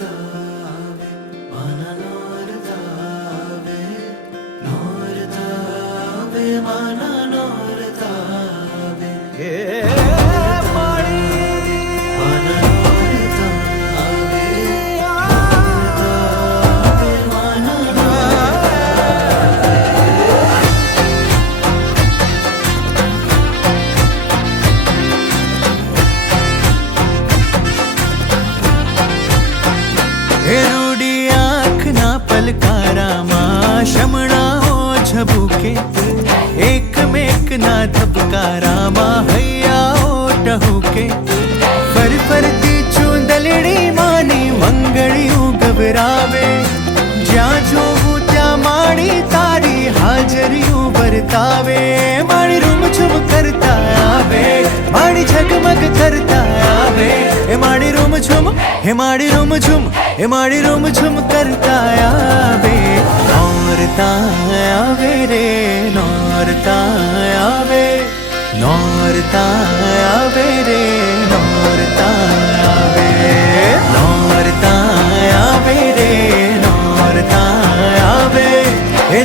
नोरतावे माना नोरतावे नोरतावे माना नोरतावे मानी माना नोरतावे नोरतावे माना रूडी आँख ना पलकारा माँ शमणा हो झबूके एक मेक ना धबकारा माँ हैया हो टहूके फर फरती चूंदलड़ी मानी मंगड़ियों गबरावे ज्या जोगू त्या माड़ी तारी हाजरियों बरतावे माड़ी रूम छुम करता आवे माड़ी झगमग करता आवे हे माड़ी रूम छुम हे माड़ी रूम छुम हे माड़ी रूम छुम करता आवे नौरता आवे रे नौरता आवे नौरता आवे रे नौरता आवे नौरता आवे रे नौरता आवे हे